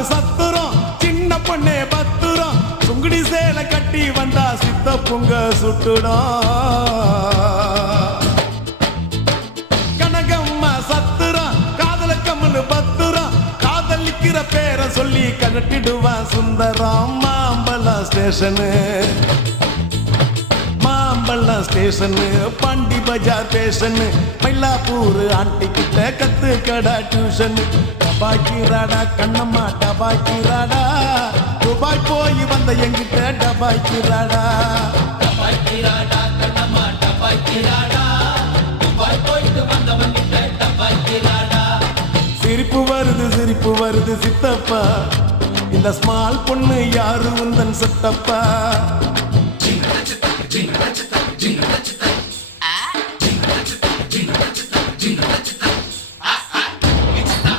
காவல் சத்துரும் சின்ன பொண்ணே பத்துரும் சுங்குடி சேலை கட்டி வந்தா சித்த பொங்க சுட்டுடும் கனகம்மா சத்துரும் காதல கம்மல் பத்துரும் காதலிக்கிற பேரை சொல்லி கலட்டிடுவான் சுந்தரம் மாம்பழம் ஸ்டேஷனு மாம்பழம் ஸ்டேஷனு பாண்டி பஜார் ஸ்டேஷனு மயிலாப்பூர் ஆண்டி கிட்ட கத்து கடா டியூஷனு டபாக்கிராடா கண்ணம்மா டபாக்கிராடா துபாய் போய் வந்த எங்கிட்ட டபாக்கிராடா டபாக்கிராடா கண்ணம்மா டபாக்கிராடா துபாய் போயிட்டு வந்தவங்கிட்ட டபாக்கிராடா சிரிப்பு வருது சித்தப்பா இந்த ஸ்மால் பொண்ணு யாரு உந்தன் சித்தப்பா ஜிங்க ரச்சிதா ஜிங்க ரச்சிதா ஜிங்க ரச்சிதா